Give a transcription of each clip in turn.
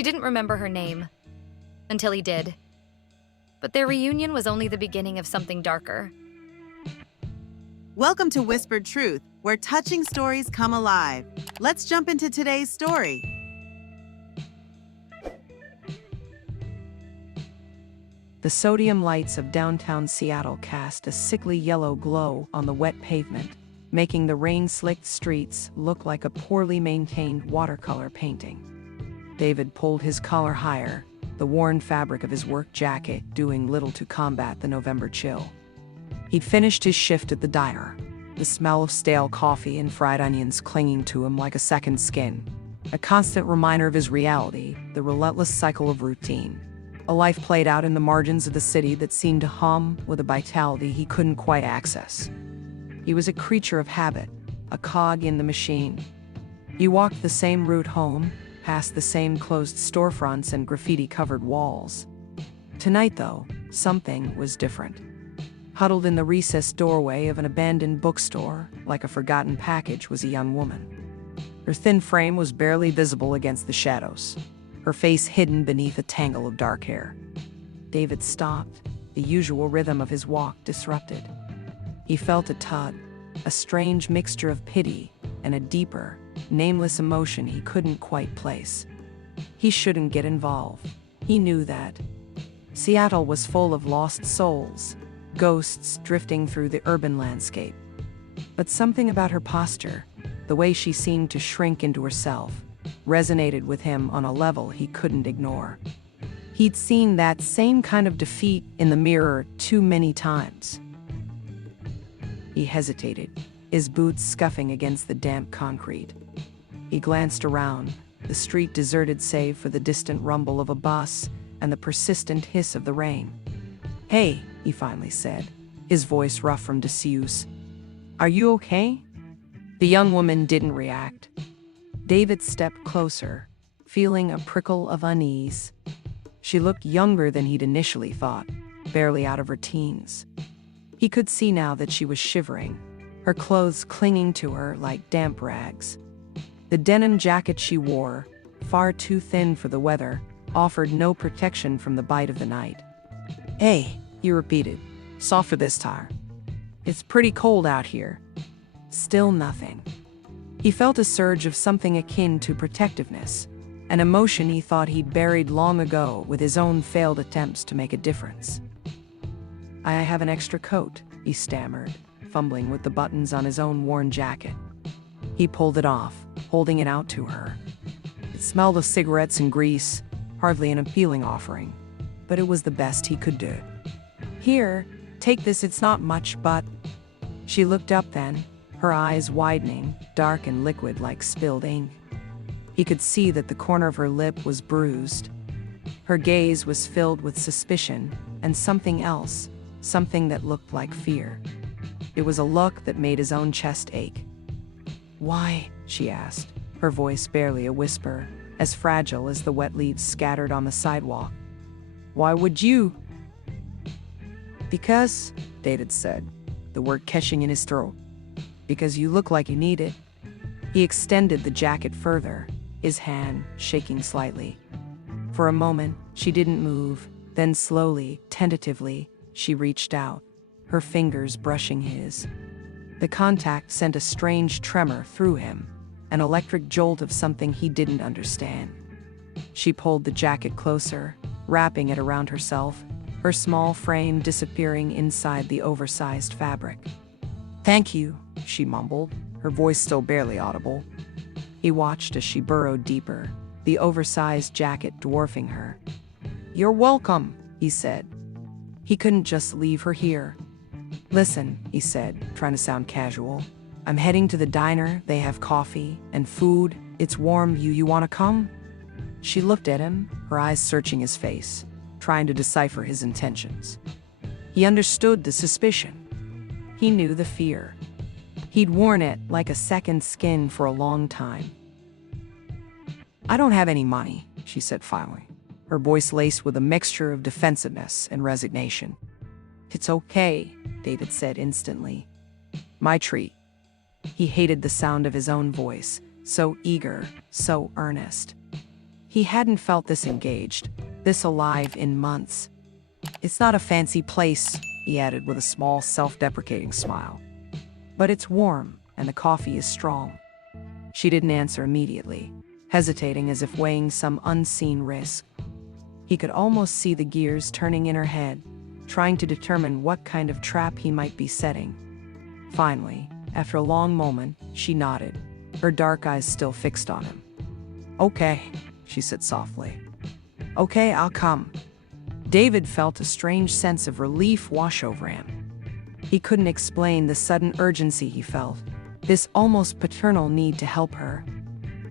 She didn't remember her name until he did. But their reunion was only the beginning of something darker. Welcome to Whispered Truth, where touching stories come alive. Let's jump into today's story. The sodium lights of downtown Seattle cast a sickly yellow glow on the wet pavement, making the rain-slicked streets look like a poorly maintained watercolor painting. David pulled his collar higher, the worn fabric of his work jacket doing little to combat the November chill. He'd finished his shift at the diner, the smell of stale coffee and fried onions clinging to him like a second skin, a constant reminder of his reality, the relentless cycle of routine. A life played out in the margins of the city that seemed to hum with a vitality he couldn't quite access. He was a creature of habit, a cog in the machine. He walked the same route home, past the same closed storefronts and graffiti-covered walls. Tonight, though, something was different. Huddled in the recessed doorway of an abandoned bookstore, like a forgotten package, was a young woman. Her thin frame was barely visible against the shadows, her face hidden beneath a tangle of dark hair. David stopped, the usual rhythm of his walk disrupted. He felt a tug, a strange mixture of pity and a deeper, nameless emotion he couldn't quite place. He shouldn't get involved. He knew that. Seattle was full of lost souls, ghosts drifting through the urban landscape. But something about her posture, the way she seemed to shrink into herself, resonated with him on a level he couldn't ignore. He'd seen that same kind of defeat in the mirror too many times. He hesitated, his boots scuffing against the damp concrete. He glanced around, the street deserted save for the distant rumble of a bus and the persistent hiss of the rain. "Hey," he finally said, his voice rough from disuse. "Are you okay?" The young woman didn't react. David stepped closer, feeling a prickle of unease. She looked younger than he'd initially thought, barely out of her teens. He could see now that she was shivering, her clothes clinging to her like damp rags. The denim jacket she wore, far too thin for the weather, offered no protection from the bite of the night. "Hey," he repeated, softer this time. "It's pretty cold out here." Still nothing. He felt a surge of something akin to protectiveness, an emotion he thought he'd buried long ago with his own failed attempts to make a difference. "I have an extra coat," he stammered, fumbling with the buttons on his own worn jacket. He pulled it off, holding it out to her. It smelled of cigarettes and grease, hardly an appealing offering, but it was the best he could do. "Here, take this, it's not much, but..." She looked up then, her eyes widening, dark and liquid like spilled ink. He could see that the corner of her lip was bruised. Her gaze was filled with suspicion and something else, something that looked like fear. It was a look that made his own chest ache. "Why?" she asked, her voice barely a whisper, as fragile as the wet leaves scattered on the sidewalk. "Why would you?" "Because," David said, the word catching in his throat. "Because you look like you need it." He extended the jacket further, his hand shaking slightly. For a moment, she didn't move, then slowly, tentatively, she reached out, her fingers brushing his. The contact sent a strange tremor through him, an electric jolt of something he didn't understand. She pulled the jacket closer, wrapping it around herself, her small frame disappearing inside the oversized fabric. "Thank you," she mumbled, her voice still barely audible. He watched as she burrowed deeper, the oversized jacket dwarfing her. "You're welcome," he said. He couldn't just leave her here. "Listen," he said, trying to sound casual. "I'm heading to the diner. They have coffee and food. It's warm. You want to come?" She looked at him, her eyes searching his face, trying to decipher his intentions. He understood the suspicion. He knew the fear. He'd worn it like a second skin for a long time. "I don't have any money," she said finally, her voice laced with a mixture of defensiveness and resignation. "It's okay," David said instantly. "My treat." He hated the sound of his own voice, so eager, so earnest. He hadn't felt this engaged, this alive in months. "It's not a fancy place," he added with a small, self-deprecating smile. "But it's warm, and the coffee is strong." She didn't answer immediately, hesitating as if weighing some unseen risk. He could almost see the gears turning in her head, trying to determine what kind of trap he might be setting. Finally, after a long moment, she nodded, her dark eyes still fixed on him. "Okay," she said softly. "Okay, I'll come." David felt a strange sense of relief wash over him. He couldn't explain the sudden urgency he felt, this almost paternal need to help her.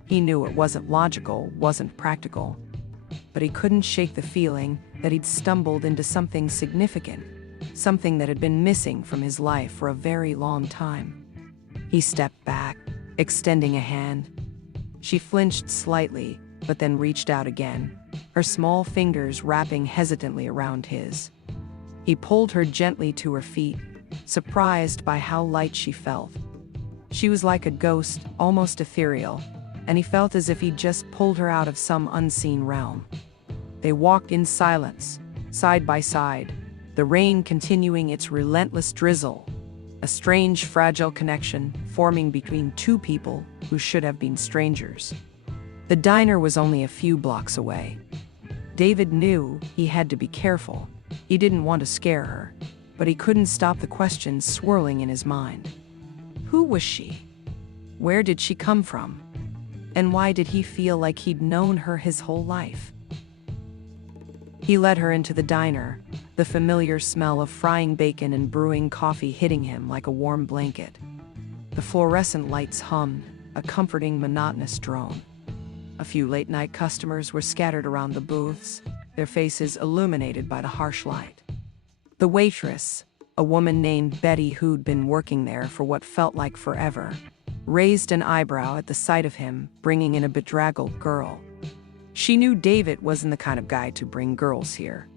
He knew it wasn't logical, wasn't practical, but he couldn't shake the feeling that he'd stumbled into something significant, something that had been missing from his life for a very long time. He stepped back, extending a hand. She flinched slightly, but then reached out again, her small fingers wrapping hesitantly around his. He pulled her gently to her feet, surprised by how light she felt. She was like a ghost, almost ethereal, and he felt as if he'd just pulled her out of some unseen realm. They walked in silence, side by side, the rain continuing its relentless drizzle, a strange, fragile connection forming between two people who should have been strangers. The diner was only a few blocks away. David knew he had to be careful. He didn't want to scare her, but he couldn't stop the questions swirling in his mind. Who was she? Where did she come from? And why did he feel like he'd known her his whole life? He led her into the diner, the familiar smell of frying bacon and brewing coffee hitting him like a warm blanket. The fluorescent lights hummed, a comforting, monotonous drone. A few late-night customers were scattered around the booths, their faces illuminated by the harsh light. The waitress, a woman named Betty who'd been working there for what felt like forever, raised an eyebrow at the sight of him bringing in a bedraggled girl. She knew David wasn't the kind of guy to bring girls here.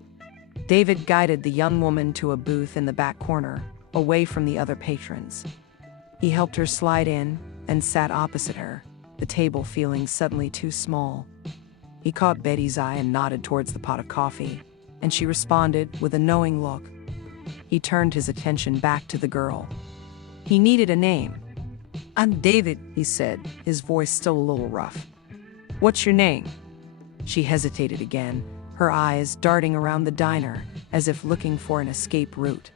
David guided the young woman to a booth in the back corner, away from the other patrons. He helped her slide in and sat opposite her, the table feeling suddenly too small. He caught Betty's eye and nodded towards the pot of coffee, and she responded with a knowing look. He turned his attention back to the girl. He needed a name. "I'm David," he said, his voice still a little rough. "What's your name?" She hesitated again, her eyes darting around the diner as if looking for an escape route.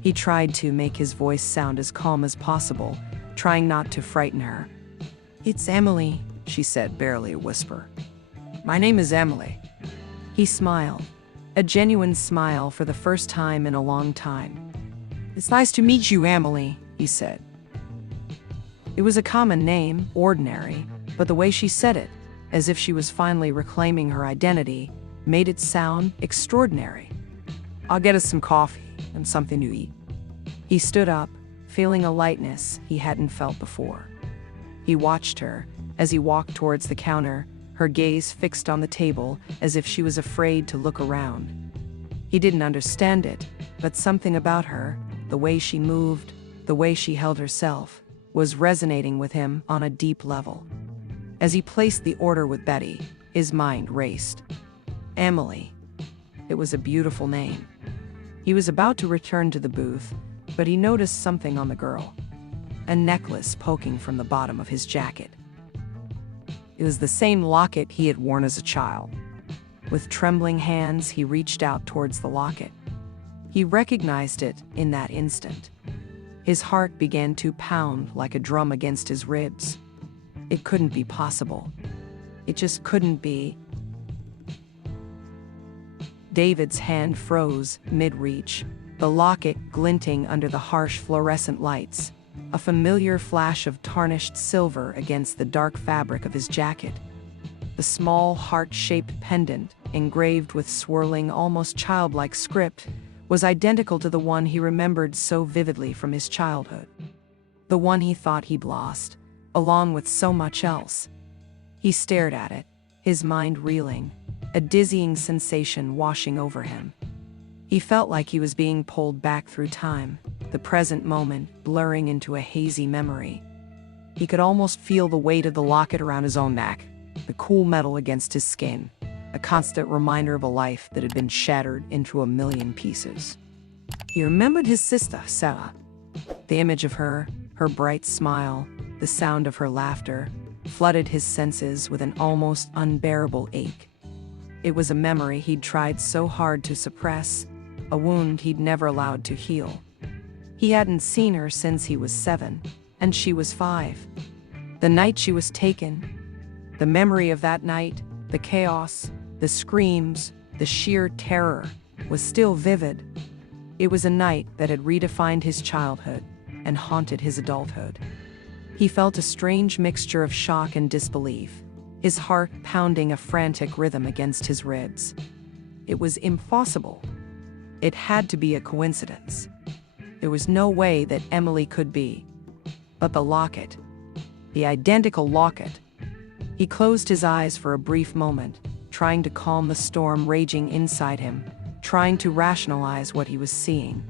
He tried to make his voice sound as calm as possible, trying not to frighten her. "It's Emily," she said, barely a whisper. "My name is Emily." He smiled, a genuine smile for the first time in a long time. "It's nice to meet you, Emily," he said. It was a common name, ordinary, but the way she said it, as if she was finally reclaiming her identity, made it sound extraordinary. "I'll get us some coffee and something to eat." He stood up, feeling a lightness he hadn't felt before. He watched her as he walked towards the counter, her gaze fixed on the table as if she was afraid to look around. He didn't understand it, but something about her, the way she moved, the way she held herself, was resonating with him on a deep level. As he placed the order with Betty, his mind raced. Emily. It was a beautiful name. He was about to return to the booth, but he noticed something on the girl. A necklace poking from the bottom of his jacket. It was the same locket he had worn as a child. With trembling hands, he reached out towards the locket. He recognized it in that instant. His heart began to pound like a drum against his ribs. It couldn't be possible. It just couldn't be. David's hand froze mid-reach, the locket glinting under the harsh fluorescent lights, a familiar flash of tarnished silver against the dark fabric of his jacket. The small heart-shaped pendant, engraved with swirling, almost childlike script, was identical to the one he remembered so vividly from his childhood. The one he thought he'd lost, along with so much else. He stared at it, his mind reeling, a dizzying sensation washing over him. He felt like he was being pulled back through time, the present moment blurring into a hazy memory. He could almost feel the weight of the locket around his own neck. the cool metal against his skin, a constant reminder of a life that had been shattered into a million pieces. He remembered his sister, Sarah. The image of her, her bright smile, the sound of her laughter, flooded his senses with an almost unbearable ache. It was a memory he'd tried so hard to suppress, a wound he'd never allowed to heal. He hadn't seen her since he was 7, and she was 5. The night she was taken, the memory of that night, the chaos, the screams, the sheer terror, was still vivid. It was a night that had redefined his childhood and haunted his adulthood. He felt a strange mixture of shock and disbelief, his heart pounding a frantic rhythm against his ribs. It was impossible. It had to be a coincidence. There was no way that Emily could be. But the locket, the identical locket. He closed his eyes for a brief moment, trying to calm the storm raging inside him, trying to rationalize what he was seeing.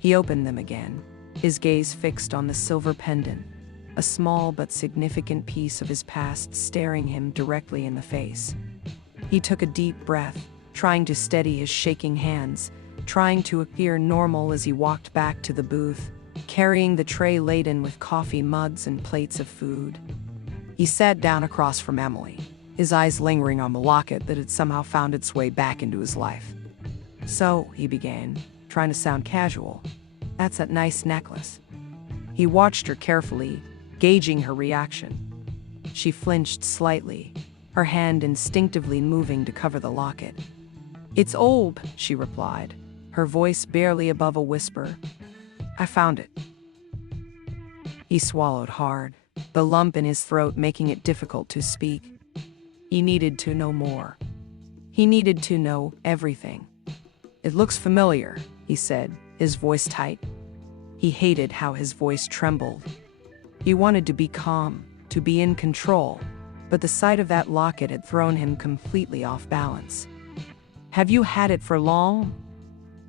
He opened them again, his gaze fixed on the silver pendant, a small but significant piece of his past staring him directly in the face. He took a deep breath, trying to steady his shaking hands, trying to appear normal as he walked back to the booth, carrying the tray laden with coffee mugs and plates of food. He sat down across from Emily, his eyes lingering on the locket that had somehow found its way back into his life. "So," he began, trying to sound casual, "that's that nice necklace." He watched her carefully, gauging her reaction. She flinched slightly, her hand instinctively moving to cover the locket. "It's old," she replied, her voice barely above a whisper. "I found it." He swallowed hard, the lump in his throat making it difficult to speak. He needed to know more. He needed to know everything. "It looks familiar," he said, his voice tight. He hated how his voice trembled. He wanted to be calm, to be in control, but the sight of that locket had thrown him completely off balance. "Have you had it for long?"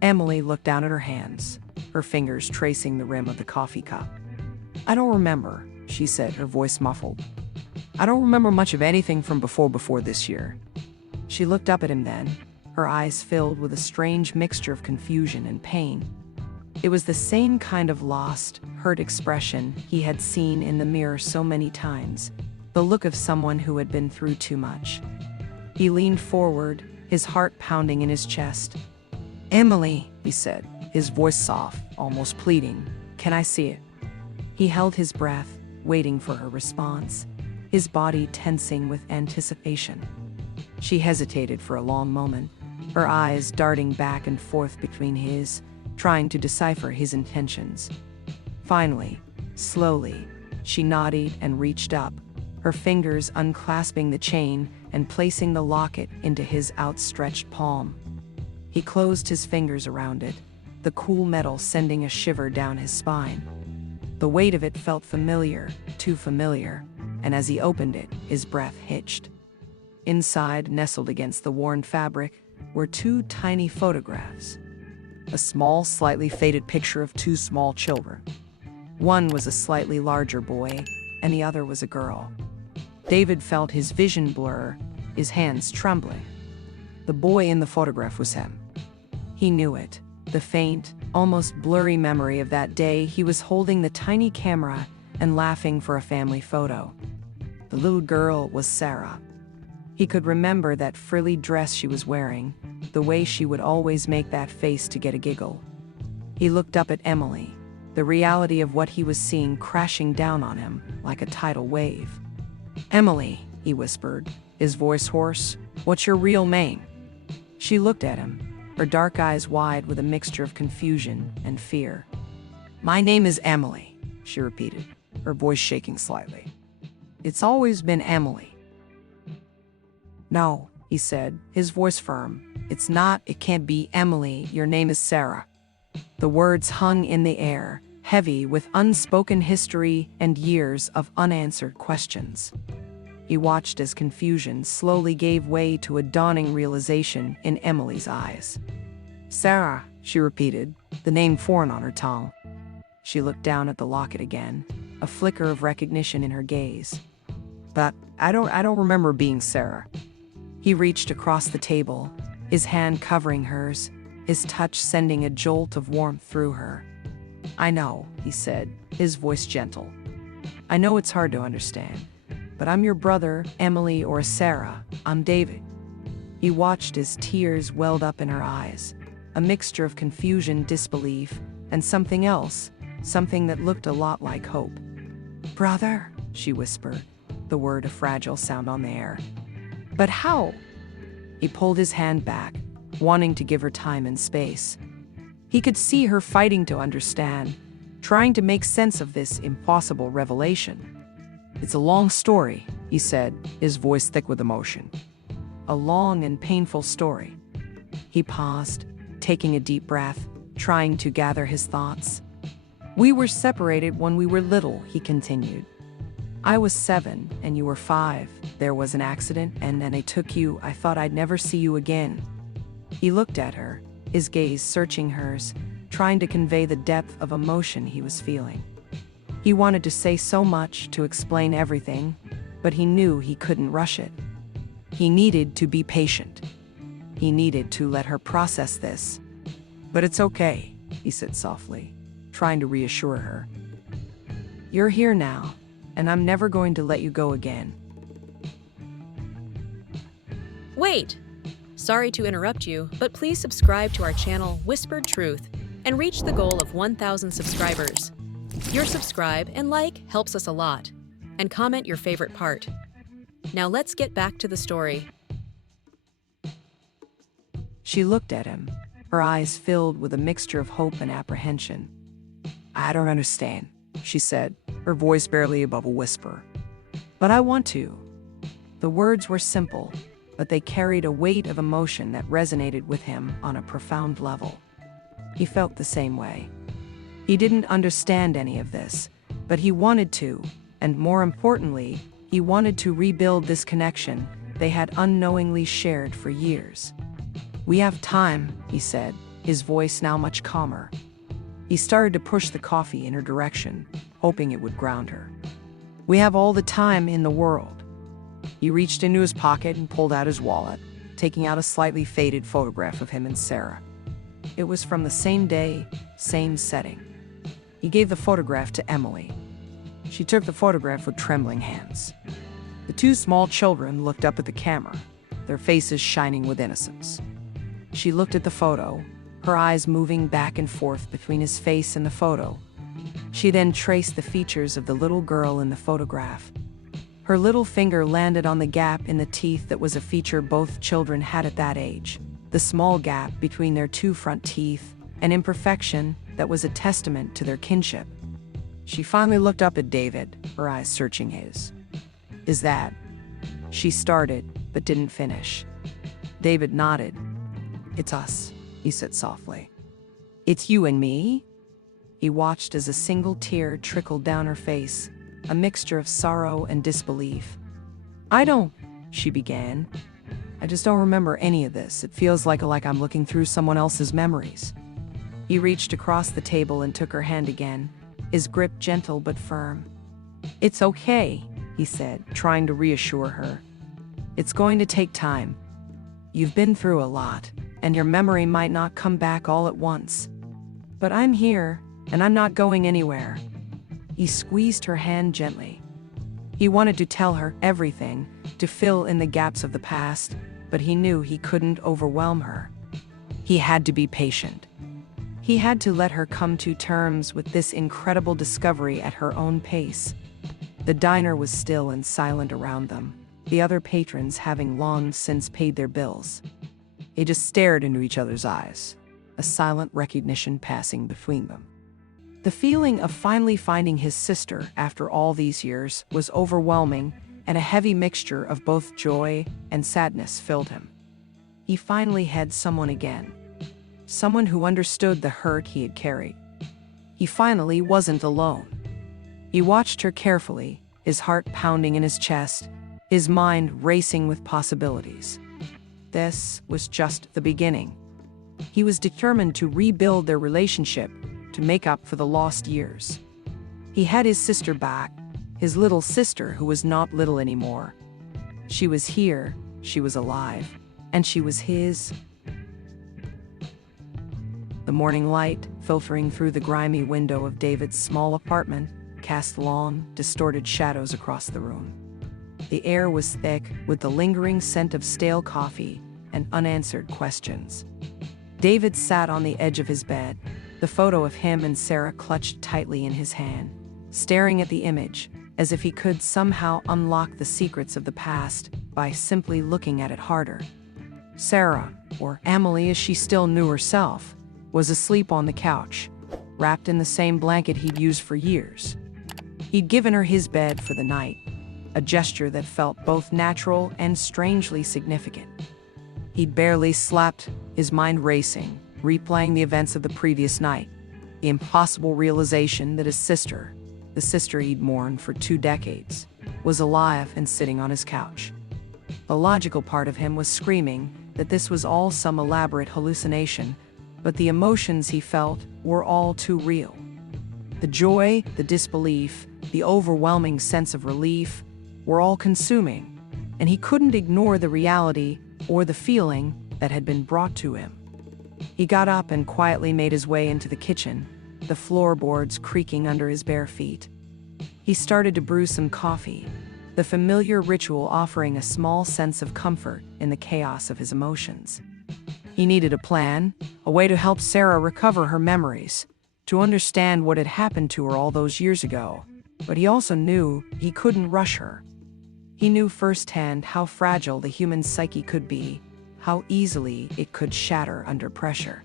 Emily looked down at her hands, her fingers tracing the rim of the coffee cup. "I don't remember," she said, her voice muffled. "I don't remember much of anything from before this year." She looked up at him then, her eyes filled with a strange mixture of confusion and pain. It was the same kind of lost, hurt expression he had seen in the mirror so many times, the look of someone who had been through too much. He leaned forward, his heart pounding in his chest. "Emily," he said, his voice soft, almost pleading, "can I see it?" He held his breath, waiting for her response, his body tensing with anticipation. She hesitated for a long moment, her eyes darting back and forth between his, trying to decipher his intentions. Finally, slowly, she nodded and reached up, her fingers unclasping the chain and placing the locket into his outstretched palm. He closed his fingers around it, the cool metal sending a shiver down his spine. The weight of it felt familiar, too familiar, and as he opened it, his breath hitched. Inside, nestled against the worn fabric, were 2 tiny photographs. A small, slightly faded picture of 2 small children. One was a slightly larger boy, and the other was a girl. David felt his vision blur, his hands trembling. The boy in the photograph was him. He knew it, the faint, almost blurry memory of that day he was holding the tiny camera and laughing for a family photo. The little girl was Sarah. He could remember that frilly dress she was wearing, the way she would always make that face to get a giggle. He looked up at Emily, the reality of what he was seeing crashing down on him like a tidal wave. "Emily," he whispered, his voice hoarse, "what's your real name?" She looked at him, her dark eyes wide with a mixture of confusion and fear. "My name is Emily," she repeated, her voice shaking slightly. "It's always been Emily." "No," he said, his voice firm. "It's not, it can't be Emily, your name is Sarah." The words hung in the air, heavy with unspoken history and years of unanswered questions. He watched as confusion slowly gave way to a dawning realization in Emily's eyes. "Sarah," she repeated, the name foreign on her tongue. She looked down at the locket again, a flicker of recognition in her gaze. but I don't remember being Sarah. He reached across the table, his hand covering hers, his touch sending a jolt of warmth through her. I know, he said, his voice gentle. I know it's hard to understand, but I'm your brother, Emily, or Sarah. I'm David. He watched as tears welled up in her eyes, a mixture of confusion, disbelief, and something else, something that looked a lot like hope. Brother, she whispered, the word a fragile sound on the air. But how? He pulled his hand back, wanting to give her time and space. He could see her fighting to understand, trying to make sense of this impossible revelation. It's a long story, he said, his voice thick with emotion. A long and painful story. He paused, taking a deep breath, trying to gather his thoughts. We were separated when we were little, he continued. I was 7 and you were 5. There was an accident and then I took you. I thought I'd never see you again. He looked at her, his gaze searching hers, trying to convey the depth of emotion he was feeling. He wanted to say so much, to explain everything, but he knew he couldn't rush it. He needed to be patient. He needed to let her process this. But it's okay, he said softly, trying to reassure her. You're here now, and I'm never going to let you go again. Wait! Sorry to interrupt you, but please subscribe to our channel Whispered Truth and reach the goal of 1,000 subscribers. Your subscribe and like helps us a lot, and comment your favorite part. Now let's get back to the story. She looked at him, her eyes filled with a mixture of hope and apprehension. I don't understand, she said, her voice barely above a whisper. But I want to. The words were simple, but they carried a weight of emotion that resonated with him on a profound level. He felt the same way. He didn't understand any of this, but he wanted to, and more importantly, he wanted to rebuild this connection they had unknowingly shared for years. We have time, he said, his voice now much calmer. He started to push the coffee in her direction, hoping it would ground her. We have all the time in the world. He reached into his pocket and pulled out his wallet, taking out a slightly faded photograph of him and Sarah. It was from the same day, same setting. He gave the photograph to Emily. She took the photograph with trembling hands. The two small children looked up at the camera, their faces shining with innocence. She looked at the photo, her eyes moving back and forth between his face and the photo. She then traced the features of the little girl in the photograph. Her little finger landed on the gap in the teeth that was a feature both children had at that age, the small gap between their two front teeth, an imperfection that was a testament to their kinship. She finally looked up at David, her eyes searching his. Is that? She started, but didn't finish. David nodded. It's us, he said softly. It's you and me? He watched as a single tear trickled down her face, a mixture of sorrow and disbelief. She began. I just don't remember any of this. It feels like I'm looking through someone else's memories. He reached across the table and took her hand again, his grip gentle but firm. It's okay, he said, trying to reassure her. It's going to take time. You've been through a lot, and your memory might not come back all at once. But I'm here, and I'm not going anywhere. He squeezed her hand gently. He wanted to tell her everything, to fill in the gaps of the past, but he knew he couldn't overwhelm her. He had to be patient. He had to let her come to terms with this incredible discovery at her own pace. The diner was still and silent around them, the other patrons having long since paid their bills. They just stared into each other's eyes, a silent recognition passing between them. The feeling of finally finding his sister after all these years was overwhelming, and a heavy mixture of both joy and sadness filled him. He finally had someone again. Someone who understood the hurt he had carried. He finally wasn't alone. He watched her carefully, his heart pounding in his chest, his mind racing with possibilities. This was just the beginning. He was determined to rebuild their relationship, to make up for the lost years. He had his sister back, his little sister who was not little anymore. She was here, she was alive, and she was his. The morning light, filtering through the grimy window of David's small apartment, cast long, distorted shadows across the room. The air was thick with the lingering scent of stale coffee and unanswered questions. David sat on the edge of his bed, the photo of him and Sarah clutched tightly in his hand, staring at the image as if he could somehow unlock the secrets of the past by simply looking at it harder. Sarah, or Emily as she still knew herself, was asleep on the couch, wrapped in the same blanket he'd used for years. He'd given her his bed for the night, a gesture that felt both natural and strangely significant. He'd barely slept, his mind racing, replaying the events of the previous night, the impossible realization that his sister, the sister he'd mourned for 2 decades, was alive and sitting on his couch. The logical part of him was screaming that this was all some elaborate hallucination, but the emotions he felt were all too real. The joy, the disbelief, the overwhelming sense of relief were all consuming, and he couldn't ignore the reality or the feeling that had been brought to him. He got up and quietly made his way into the kitchen, the floorboards creaking under his bare feet. He started to brew some coffee, the familiar ritual offering a small sense of comfort in the chaos of his emotions. He needed a plan, a way to help Sarah recover her memories, to understand what had happened to her all those years ago, but he also knew he couldn't rush her. He knew firsthand how fragile the human psyche could be, how easily it could shatter under pressure.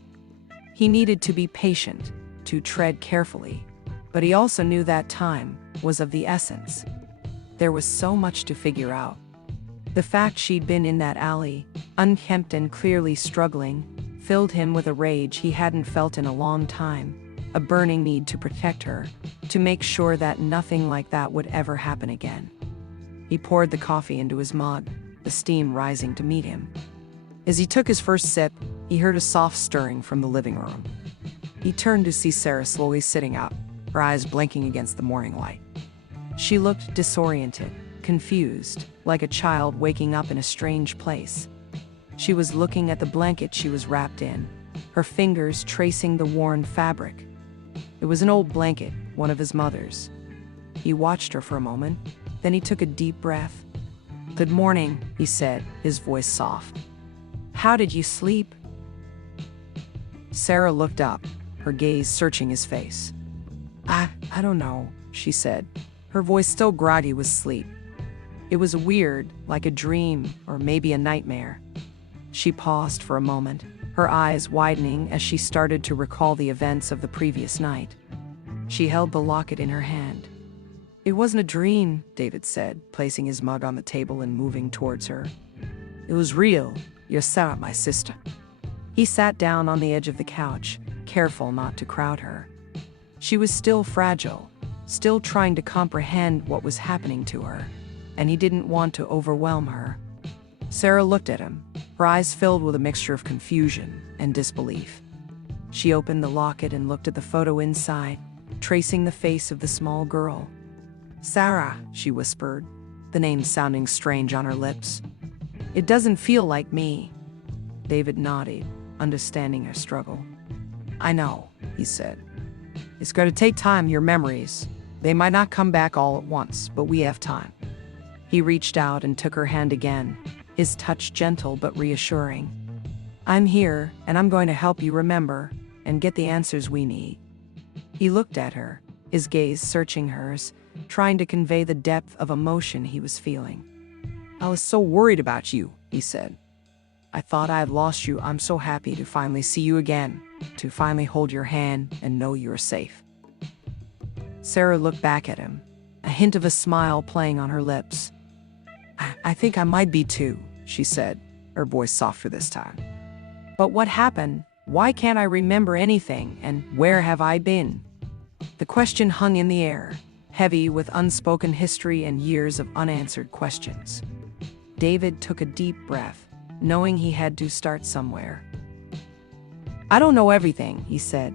He needed to be patient, to tread carefully, but he also knew that time was of the essence. There was so much to figure out. The fact she'd been in that alley, unkempt and clearly struggling, filled him with a rage he hadn't felt in a long time, a burning need to protect her, to make sure that nothing like that would ever happen again. He poured the coffee into his mug, the steam rising to meet him. As he took his first sip, he heard a soft stirring from the living room. He turned to see Sarah slowly sitting up, her eyes blinking against the morning light. She looked disoriented, confused, like a child waking up in a strange place. She was looking at the blanket she was wrapped in, her fingers tracing the worn fabric. It was an old blanket, one of his mother's. He watched her for a moment, then he took a deep breath. "Good morning," he said, his voice soft. "How did you sleep?" Sarah looked up, her gaze searching his face. I don't know," she said, her voice still groggy with sleep. It was weird, like a dream or maybe a nightmare. She paused for a moment, her eyes widening as she started to recall the events of the previous night. She held the locket in her hand. "It wasn't a dream," David said, placing his mug on the table and moving towards her. "It was real. You're Sarah, my sister." He sat down on the edge of the couch, careful not to crowd her. She was still fragile, still trying to comprehend what was happening to her, and he didn't want to overwhelm her. Sarah looked at him, her eyes filled with a mixture of confusion and disbelief. She opened the locket and looked at the photo inside, tracing the face of the small girl. "Sarah," she whispered, the name sounding strange on her lips. "It doesn't feel like me." David nodded, understanding her struggle. "I know," he said. "It's going to take time, your memories. They might not come back all at once, but we have time." He reached out and took her hand again, his touch gentle but reassuring. "I'm here, and I'm going to help you remember and get the answers we need." He looked at her, his gaze searching hers, trying to convey the depth of emotion he was feeling. "I was so worried about you," he said. "I thought I had lost you. I'm so happy to finally see you again, to finally hold your hand and know you're safe." Sarah looked back at him, a hint of a smile playing on her lips. I think I might be too," she said, her voice softer this time. "But what happened? Why can't I remember anything, and where have I been?" The question hung in the air, heavy with unspoken history and years of unanswered questions. David took a deep breath, knowing he had to start somewhere. "I don't know everything," he said,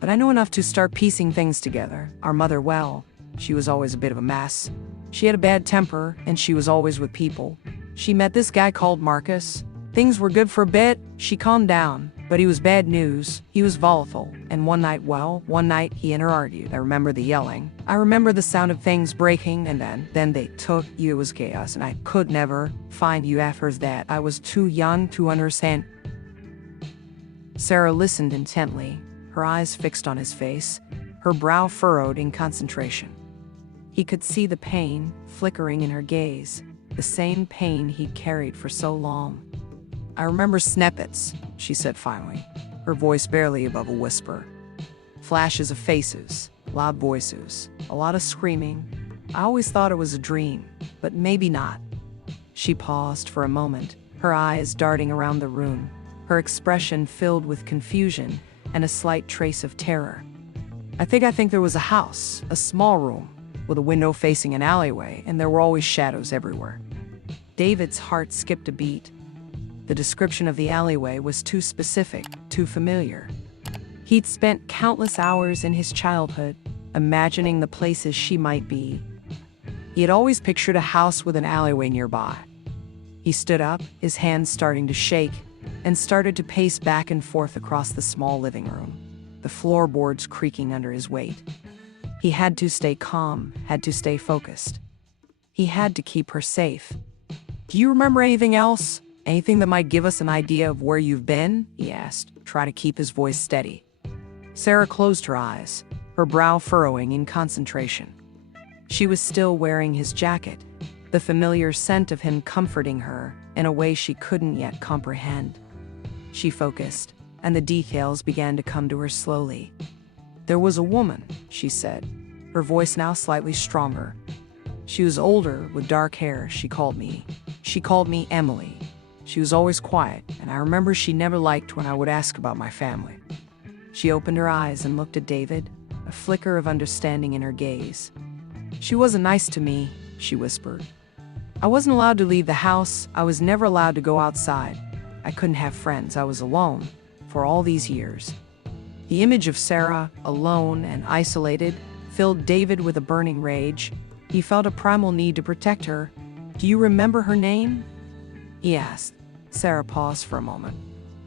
"but I know enough to start piecing things together. Our mother, well, She was always a bit of a mess. She had a bad temper, and she was always with people. She met this guy called Marcus. Things were good for a bit. She calmed down, but he was bad news. He was volatile, and one night he and her argued. I remember the yelling. I remember the sound of things breaking, and then they took you. It was chaos, and I could never find you after that. I was too young to understand. Sarah listened intently, her eyes fixed on his face, her brow furrowed in concentration. He could see the pain flickering in her gaze, the same pain he'd carried for so long. I remember snippets, she said finally, her voice barely above a whisper. Flashes of faces, loud voices, a lot of screaming. I always thought it was a dream, but maybe not. She paused for a moment, her eyes darting around the room, her expression filled with confusion and a slight trace of terror. I think there was a house, a small room, with a window facing an alleyway, and there were always shadows everywhere. David's heart skipped a beat. The description of the alleyway was too specific, too familiar. He'd spent countless hours in his childhood imagining the places she might be. He had always pictured a house with an alleyway nearby. He stood up, his hands starting to shake, and started to pace back and forth across the small living room, the floorboards creaking under his weight. He had to stay calm, had to stay focused. He had to keep her safe. Do you remember anything else? Anything that might give us an idea of where you've been? He asked, trying to keep his voice steady. Sarah closed her eyes, her brow furrowing in concentration. She was still wearing his jacket, the familiar scent of him comforting her in a way she couldn't yet comprehend. She focused, and the details began to come to her slowly. There was a woman, she said, her voice now slightly stronger. She was older, with dark hair. She called me Emily. She was always quiet, and I remember she never liked when I would ask about my family. She opened her eyes and looked at David, a flicker of understanding in her gaze. She wasn't nice to me, she whispered. I wasn't allowed to leave the house. I was never allowed to go outside. I couldn't have friends. I was alone for all these years. The image of Sarah, alone and isolated, filled David with a burning rage. He felt a primal need to protect her. Do you remember her name? He asked. Sarah paused for a moment.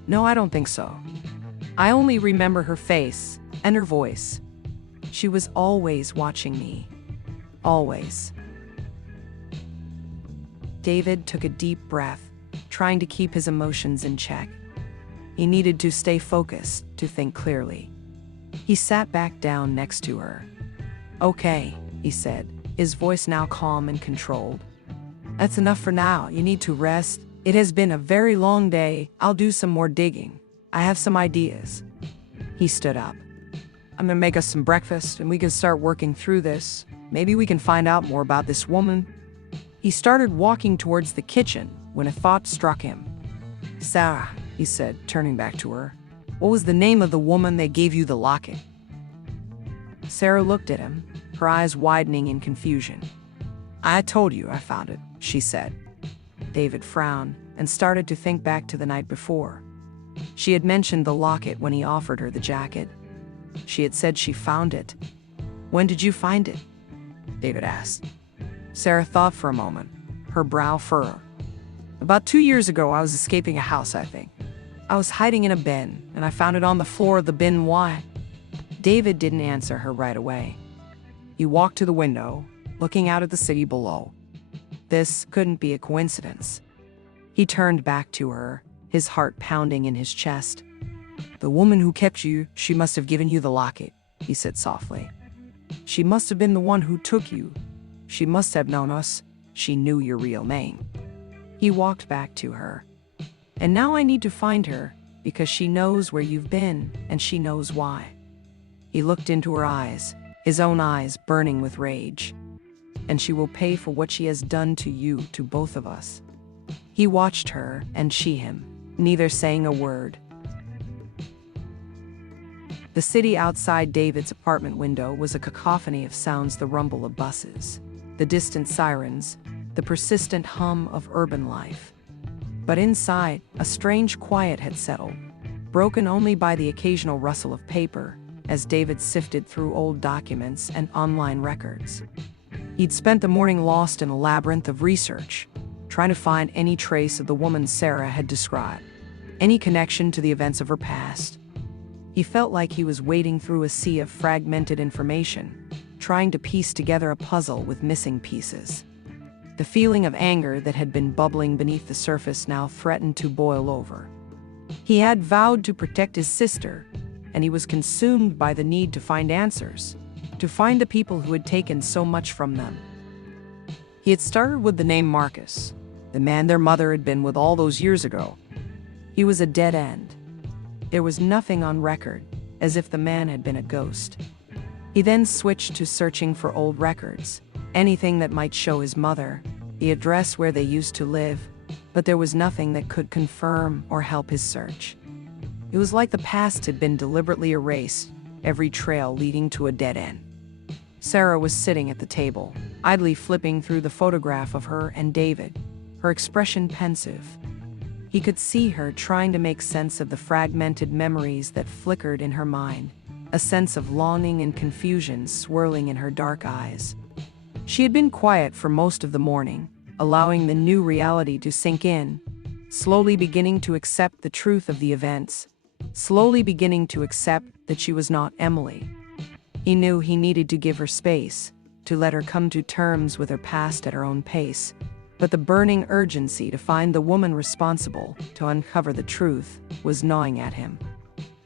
No, I don't think so. I only remember her face and her voice. She was always watching me. Always. David took a deep breath, trying to keep his emotions in check. He needed to stay focused, to think clearly. He sat back down next to her. Okay, he said, his voice now calm and controlled. That's enough for now. You need to rest. It has been a very long day. I'll do some more digging. I have some ideas. He stood up. I'm gonna make us some breakfast and we can start working through this. Maybe we can find out more about this woman. He started walking towards the kitchen when a thought struck him. Sarah, he said, turning back to her. What was the name of the woman that gave you the locket? Sarah looked at him, her eyes widening in confusion. I told you I found it, she said. David frowned and started to think back to the night before. She had mentioned the locket when he offered her the jacket. She had said she found it. When did you find it? David asked. Sarah thought for a moment, her brow furrowed. About 2 years ago, I was escaping a house, I think. I was hiding in a bin, and I found it on the floor of the bin. Why? David didn't answer her right away. He walked to the window, looking out at the city below. This couldn't be a coincidence. He turned back to her, his heart pounding in his chest. The woman who kept you, she must have given you the locket, he said softly. She must have been the one who took you. She must have known us. She knew your real name. He walked back to her. And now I need to find her, because she knows where you've been, and she knows why. He looked into her eyes, his own eyes burning with rage. And she will pay for what she has done to you, to both of us. He watched her, and she him, neither saying a word. The city outside David's apartment window was a cacophony of sounds, the rumble of buses, the distant sirens, the persistent hum of urban life. But inside, a strange quiet had settled, broken only by the occasional rustle of paper, as David sifted through old documents and online records. He'd spent the morning lost in a labyrinth of research, trying to find any trace of the woman Sarah had described, any connection to the events of her past. He felt like he was wading through a sea of fragmented information, trying to piece together a puzzle with missing pieces. The feeling of anger that had been bubbling beneath the surface now threatened to boil over. He had vowed to protect his sister, and he was consumed by the need to find answers, to find the people who had taken so much from them. He had started with the name Marcus, the man their mother had been with all those years ago. He was a dead end. There was nothing on record, as if the man had been a ghost. He then switched to searching for old records, anything that might show his mother, the address where they used to live, but there was nothing that could confirm or help his search. It was like the past had been deliberately erased, every trail leading to a dead end. Sarah was sitting at the table, idly flipping through the photograph of her and David, her expression pensive. He could see her trying to make sense of the fragmented memories that flickered in her mind, a sense of longing and confusion swirling in her dark eyes. She had been quiet for most of the morning, allowing the new reality to sink in, slowly beginning to accept the truth of the events, slowly beginning to accept that she was not Emily. He knew he needed to give her space, to let her come to terms with her past at her own pace, but the burning urgency to find the woman responsible, to uncover the truth, was gnawing at him.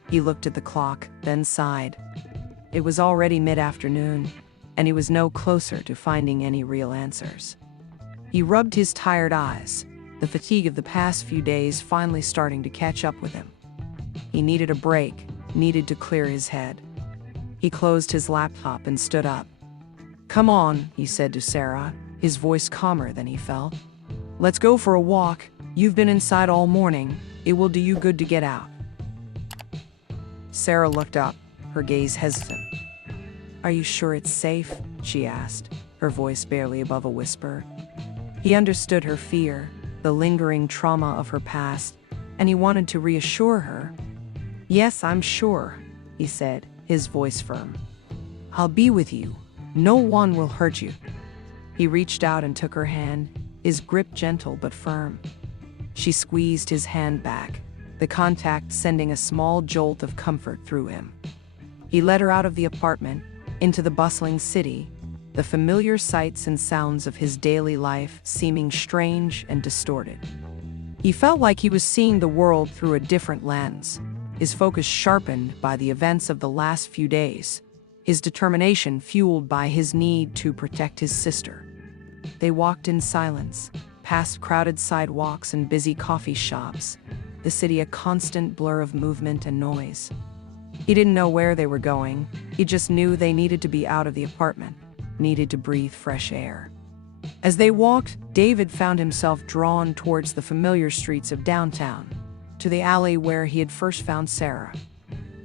He looked at the clock, then sighed. It was already mid-afternoon, and he was no closer to finding any real answers. He rubbed his tired eyes, the fatigue of the past few days finally starting to catch up with him. He needed a break, needed to clear his head. He closed his laptop and stood up. "Come on," he said to Sarah, his voice calmer than he felt. "Let's go for a walk. You've been inside all morning. It will do you good to get out." Sarah looked up, her gaze hesitant. "Are you sure it's safe?" she asked, her voice barely above a whisper. He understood her fear, the lingering trauma of her past, and he wanted to reassure her. "Yes, I'm sure," he said, his voice firm. "I'll be with you. No one will hurt you." He reached out and took her hand, his grip gentle but firm. She squeezed his hand back, the contact sending a small jolt of comfort through him. He led her out of the apartment, into the bustling city, the familiar sights and sounds of his daily life seeming strange and distorted. He felt like he was seeing the world through a different lens, his focus sharpened by the events of the last few days, his determination fueled by his need to protect his sister. They walked in silence, past crowded sidewalks and busy coffee shops, the city a constant blur of movement and noise. He didn't know where they were going, he just knew they needed to be out of the apartment, needed to breathe fresh air. As they walked, David found himself drawn towards the familiar streets of downtown, to the alley where he had first found Sarah.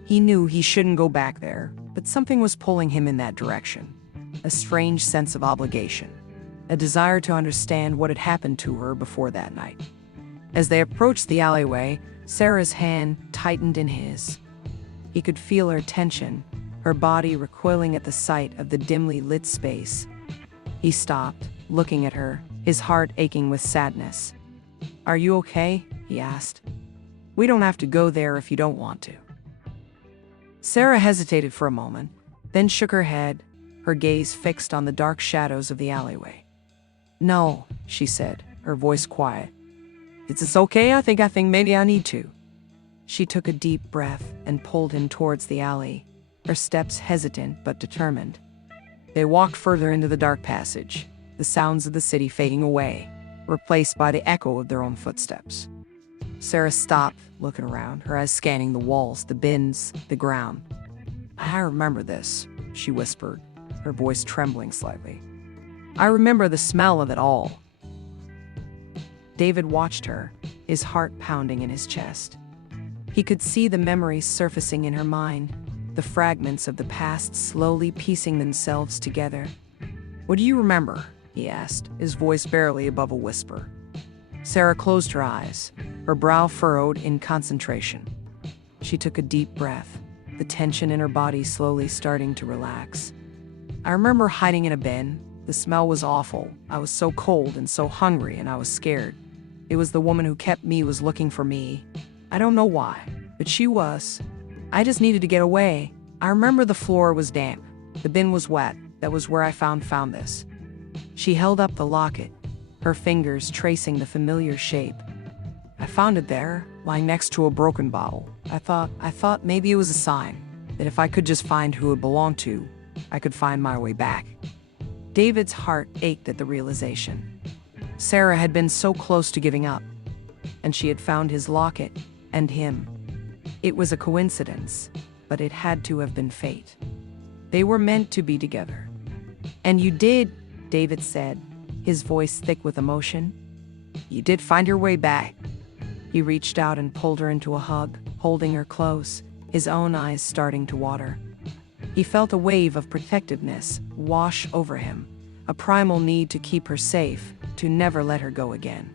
He knew he shouldn't go back there, but something was pulling him in that direction. A strange sense of obligation, a desire to understand what had happened to her before that night. As they approached the alleyway, Sarah's hand tightened in his. He could feel her tension, her body recoiling at the sight of the dimly lit space. He stopped, looking at her, his heart aching with sadness. "Are you okay?" he asked. "We don't have to go there if you don't want to." Sarah hesitated for a moment, then shook her head, her gaze fixed on the dark shadows of the alleyway. "No," she said, her voice quiet. It's okay, I think maybe I need to." She took a deep breath and pulled him towards the alley, her steps hesitant but determined. They walked further into the dark passage, the sounds of the city fading away, replaced by the echo of their own footsteps. Sarah stopped, looking around, her eyes scanning the walls, the bins, the ground. "I remember this," she whispered, her voice trembling slightly. "I remember the smell of it all." David watched her, his heart pounding in his chest. He could see the memories surfacing in her mind, the fragments of the past slowly piecing themselves together. "What do you remember?" he asked, his voice barely above a whisper. Sarah closed her eyes, her brow furrowed in concentration. She took a deep breath, the tension in her body slowly starting to relax. I remember hiding in a bin. The smell was awful. I was so cold and so hungry, and I was scared. It was the woman who kept me was looking for me. I don't know why, but she was. I just needed to get away. I remember the floor was damp. The bin was wet. That was where I found this. She held up the locket, her fingers tracing the familiar shape. I found it there, lying next to a broken bottle. I thought maybe it was a sign that if I could just find who it belonged to, I could find my way back. David's heart ached at the realization. Sarah had been so close to giving up, and she had found his locket and him. It was a coincidence, but it had to have been fate. They were meant to be together. And you did, David said, his voice thick with emotion. You did find your way back. He reached out and pulled her into a hug, holding her close, his own eyes starting to water. He felt a wave of protectiveness wash over him, a primal need to keep her safe, to never let her go again.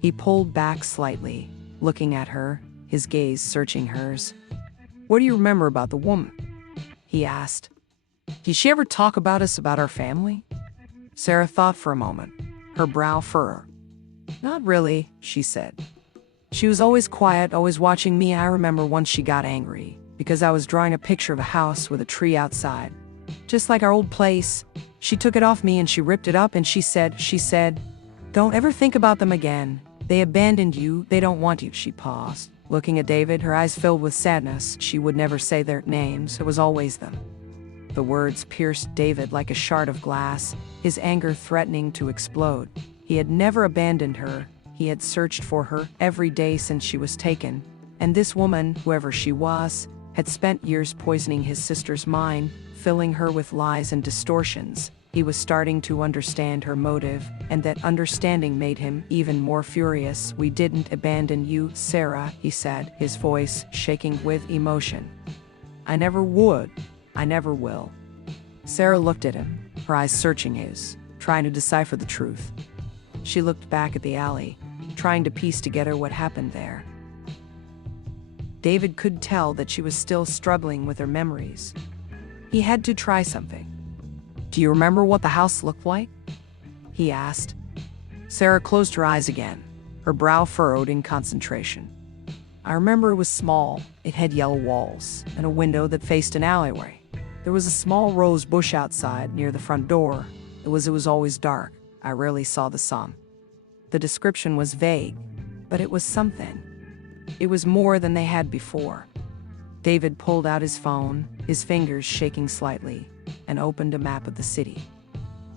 He pulled back slightly, looking at her, his gaze searching hers. What do you remember about the woman? He asked. Did she ever talk about our family? Sarah thought for a moment, her brow furrowed. Not really, she said. She was always quiet, always watching me. I remember once she got angry because I was drawing a picture of a house with a tree outside. Just like our old place. She took it off me and she ripped it up and she said, don't ever think about them again. They abandoned you. They don't want you. She paused, looking at David, her eyes filled with sadness. She would never say their names. It was always them. The words pierced David like a shard of glass, his anger threatening to explode. He had never abandoned her. He had searched for her every day since she was taken. And this woman, whoever she was, had spent years poisoning his sister's mind, filling her with lies and distortions. He was starting to understand her motive, and that understanding made him even more furious. We didn't abandon you, Sarah, he said, his voice shaking with emotion. I never would. I never will. Sarah looked at him, her eyes searching his, trying to decipher the truth. She looked back at the alley, trying to piece together what happened there. David could tell that she was still struggling with her memories. He had to try something. Do you remember what the house looked like? He asked. Sarah closed her eyes again, her brow furrowed in concentration. I remember it was small. It had yellow walls and a window that faced an alleyway. There was a small rose bush outside near the front door. It was always dark. I rarely saw the sun. The description was vague, but it was something. It was more than they had before. David pulled out his phone, his fingers shaking slightly, and opened a map of the city.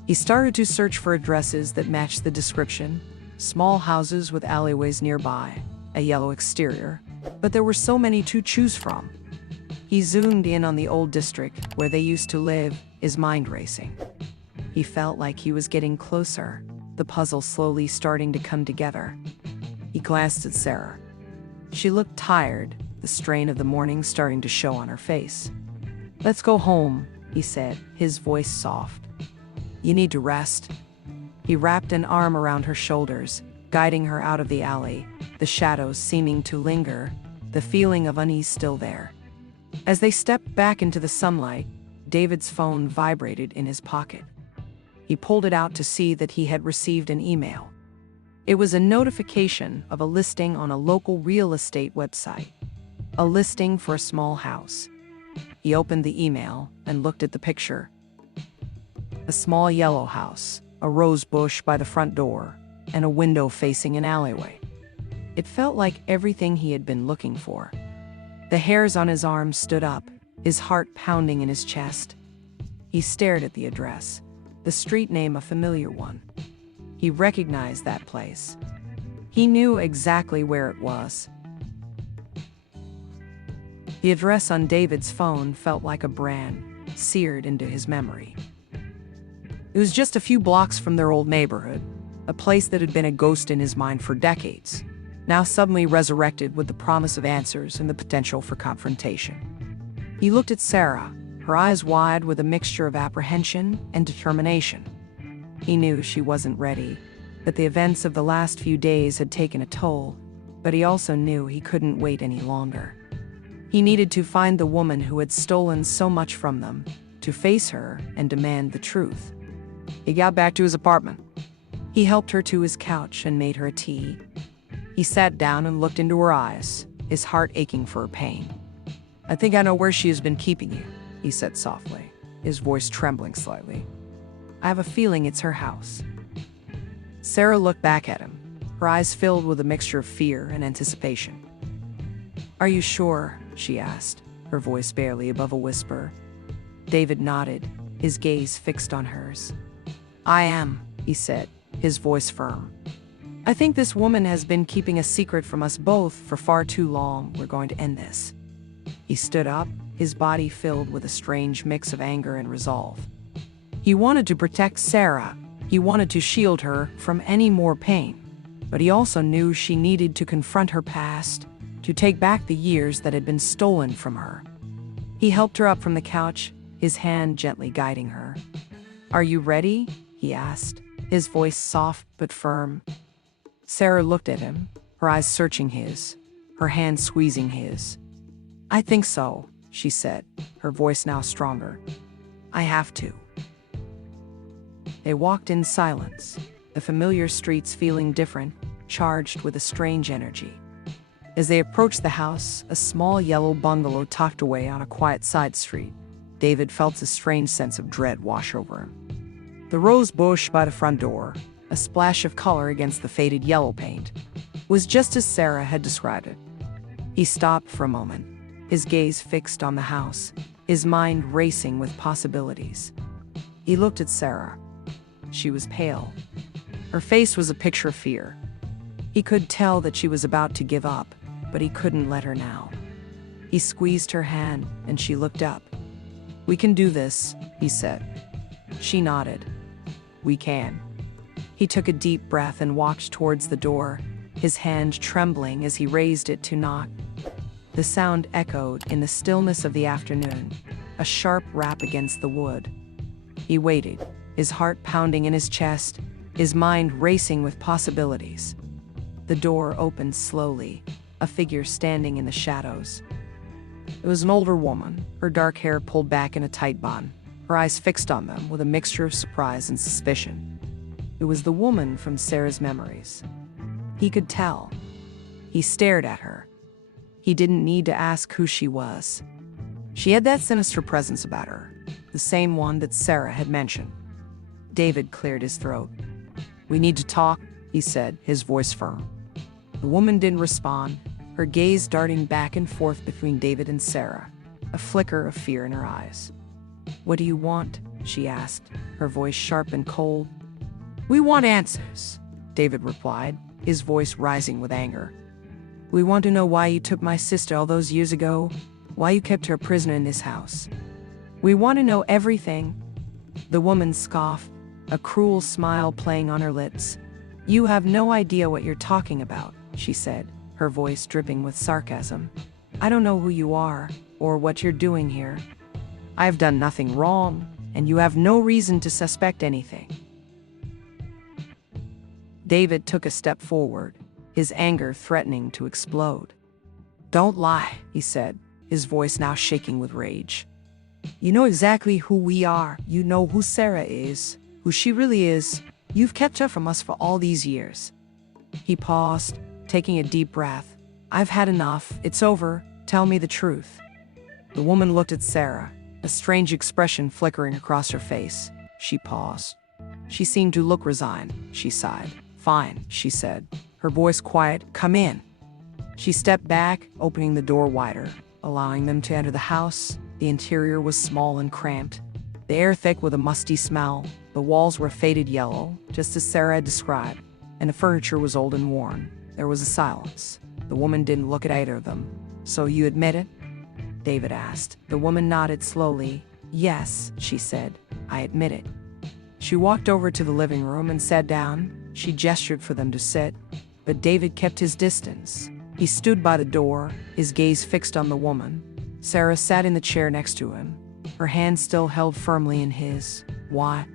He started to search for addresses that matched the description, small houses with alleyways nearby, a yellow exterior, but there were so many to choose from. He zoomed in on the old district where they used to live, his mind racing. He felt like he was getting closer, the puzzle slowly starting to come together. He glanced at Sarah. She looked tired, the strain of the morning starting to show on her face. Let's go home, he said, his voice soft. You need to rest. He wrapped an arm around her shoulders, guiding her out of the alley, the shadows seeming to linger, the feeling of unease still there. As they stepped back into the sunlight, David's phone vibrated in his pocket. He pulled it out to see that he had received an email. It was a notification of a listing on a local real estate website, a listing for a small house. He opened the email and looked at the picture. A small yellow house, a rose bush by the front door, and a window facing an alleyway. It felt like everything he had been looking for. The hairs on his arms stood up, his heart pounding in his chest. He stared at the address, the street name a familiar one. He recognized that place. He knew exactly where it was. The address on David's phone felt like a brand, seared into his memory. It was just a few blocks from their old neighborhood, a place that had been a ghost in his mind for decades, now suddenly resurrected with the promise of answers and the potential for confrontation. He looked at Sarah, her eyes wide with a mixture of apprehension and determination. He knew she wasn't ready, that the events of the last few days had taken a toll, but he also knew he couldn't wait any longer. He needed to find the woman who had stolen so much from them, to face her and demand the truth. He got back to his apartment. He helped her to his couch and made her a tea. He sat down and looked into her eyes, his heart aching for her pain. "I think I know where she has been keeping you," he said softly, his voice trembling slightly. "I have a feeling it's her house." Sarah looked back at him, her eyes filled with a mixture of fear and anticipation. "Are you sure?" she asked, her voice barely above a whisper. David nodded, his gaze fixed on hers. "I am," he said, his voice firm. "I think this woman has been keeping a secret from us both for far too long. We're going to end this." He stood up, his body filled with a strange mix of anger and resolve. He wanted to protect Sarah. He wanted to shield her from any more pain. But he also knew she needed to confront her past, to take back the years that had been stolen from her. He helped her up from the couch, his hand gently guiding her. "Are you ready?" he asked, his voice soft but firm. Sarah looked at him, her eyes searching his, her hand squeezing his. "I think so," she said, her voice now stronger. "I have to." They walked in silence, the familiar streets feeling different, charged with a strange energy. As they approached the house, a small yellow bungalow tucked away on a quiet side street, David felt a strange sense of dread wash over him. The rose bush by the front door, a splash of color against the faded yellow paint, was just as Sarah had described it. He stopped for a moment, his gaze fixed on the house, his mind racing with possibilities. He looked at Sarah. She was pale. Her face was a picture of fear. He could tell that she was about to give up, but he couldn't let her now. He squeezed her hand, and she looked up. "We can do this," he said. She nodded. "We can." He took a deep breath and walked towards the door, his hand trembling as he raised it to knock. The sound echoed in the stillness of the afternoon, a sharp rap against the wood. He waited, his heart pounding in his chest, his mind racing with possibilities. The door opened slowly, a figure standing in the shadows. It was an older woman, her dark hair pulled back in a tight bun, her eyes fixed on them with a mixture of surprise and suspicion. It was the woman from Sarah's memories. He could tell. He stared at her. He didn't need to ask who she was. She had that sinister presence about her, the same one that Sarah had mentioned. David cleared his throat. "We need to talk," he said, his voice firm. The woman didn't respond, her gaze darting back and forth between David and Sarah, a flicker of fear in her eyes. "What do you want?" she asked, her voice sharp and cold. "We want answers," David replied, his voice rising with anger. "We want to know why you took my sister all those years ago, why you kept her a prisoner in this house. We want to know everything." The woman scoffed, a cruel smile playing on her lips. "You have no idea what you're talking about," she said, her voice dripping with sarcasm. "I don't know who you are, or what you're doing here. I've done nothing wrong, and you have no reason to suspect anything." David took a step forward, his anger threatening to explode. "Don't lie," he said, his voice now shaking with rage. "You know exactly who we are. You know who Sarah is, who she really is. You've kept her from us for all these years." He paused, taking a deep breath. "I've had enough. It's over. Tell me the truth." The woman looked at Sarah, a strange expression flickering across her face. She paused. She seemed to look resigned. She sighed. "Fine," she said, her voice quiet. "Come in." She stepped back, opening the door wider, allowing them to enter the house. The interior was small and cramped, the air thick with a musty smell. The walls were faded yellow, just as Sarah had described, and the furniture was old and worn. There was a silence. The woman didn't look at either of them. "So you admit it?" David asked. The woman nodded slowly. "Yes," she said, "I admit it." She walked over to the living room and sat down. She gestured for them to sit, but David kept his distance. He stood by the door, his gaze fixed on the woman. Sarah sat in the chair next to him, her hand still held firmly in his. "Why?"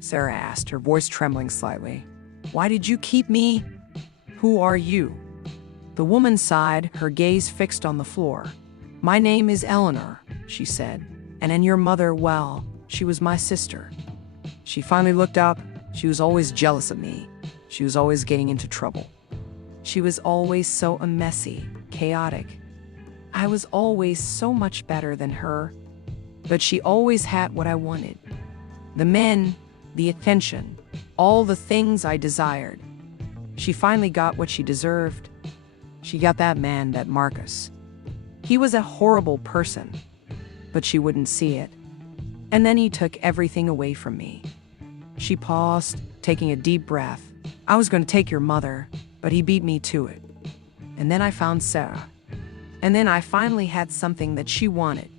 Sarah asked, her voice trembling slightly. "Why did you keep me? Who are you?" The woman sighed, her gaze fixed on the floor. My name is Eleanor, she said, and your mother, well, she was my sister. She finally looked up. She was always jealous of me. She was always getting into trouble. She was always so messy, chaotic. I was always so much better than her, but she always had what I wanted. The men, the attention, all the things I desired. She finally got what she deserved. She got that man, that Marcus. He was a horrible person, but she wouldn't see it. And then he took everything away from me. She paused, taking a deep breath. I was going to take your mother, but he beat me to it. And then I found Sarah. And then I finally had something that she wanted.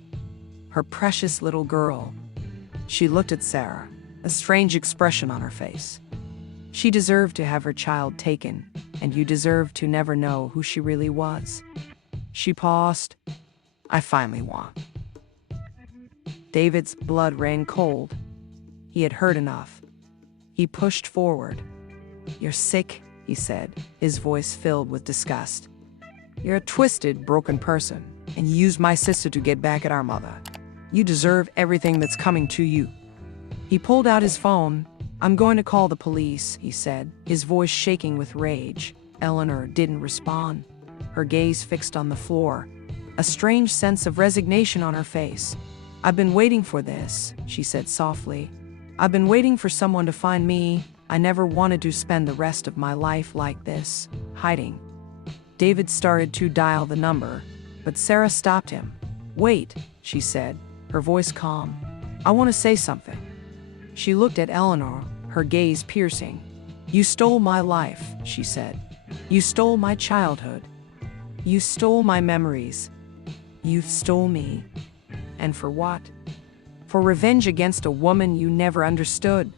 Her precious little girl. She looked at Sarah, a strange expression on her face. She deserved to have her child taken, and you deserved to never know who she really was. She paused. I finally won. David's blood ran cold. He had heard enough. He pushed forward. You're sick, he said, his voice filled with disgust. You're a twisted, broken person, and you used my sister to get back at our mother. You deserve everything that's coming to you. He pulled out his phone. I'm going to call the police, he said, his voice shaking with rage. Eleanor didn't respond, her gaze fixed on the floor, a strange sense of resignation on her face. I've been waiting for this, she said softly. I've been waiting for someone to find me. I never wanted to spend the rest of my life like this, hiding. David started to dial the number, but Sarah stopped him. Wait, she said, her voice calm. I want to say something. She looked at Eleanor, her gaze piercing. You stole my life, she said. You stole my childhood. You stole my memories. You stole me. And for what? For revenge against a woman you never understood.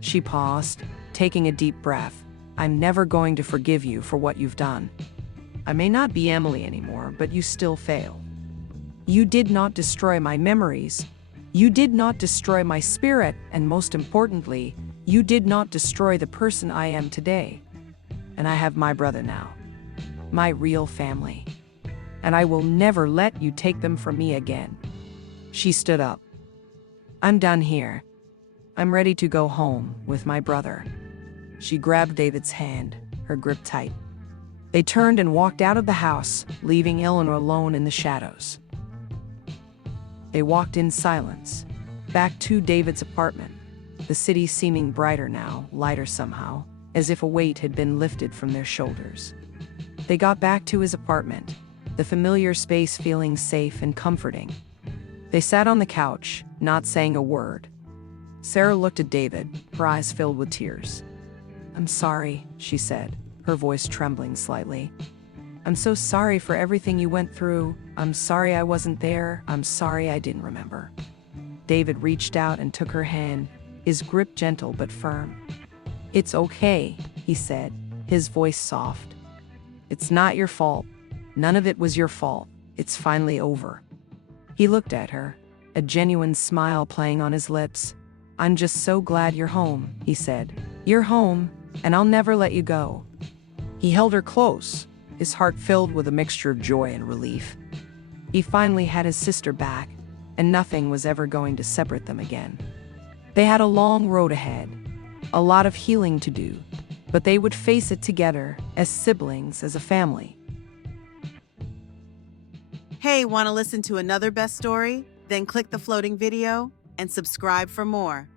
She paused, taking a deep breath. I'm never going to forgive you for what you've done. I may not be Emily anymore, but you still fail. You did not destroy my memories. You did not destroy my spirit, and most importantly, you did not destroy the person I am today. And I have my brother now, my real family. And I will never let you take them from me again. She stood up. I'm done here. I'm ready to go home with my brother. She grabbed David's hand, her grip tight. They turned and walked out of the house, leaving Eleanor alone in the shadows. They walked in silence, back to David's apartment, the city seeming brighter now, lighter somehow, as if a weight had been lifted from their shoulders. They got back to his apartment, the familiar space feeling safe and comforting. They sat on the couch, not saying a word. Sarah looked at David, her eyes filled with tears. I'm sorry, she said, her voice trembling slightly. I'm so sorry for everything you went through. I'm sorry I wasn't there. I'm sorry I didn't remember. David reached out and took her hand, his grip gentle but firm. It's okay, he said, his voice soft. It's not your fault. None of it was your fault. It's finally over. He looked at her, a genuine smile playing on his lips. I'm just so glad you're home, he said. You're home, and I'll never let you go. He held her close, his heart filled with a mixture of joy and relief. He finally had his sister back, and nothing was ever going to separate them again. They had a long road ahead, a lot of healing to do, but they would face it together, as siblings, as a family. Hey, want to listen to another best story? Then click the floating video and subscribe for more.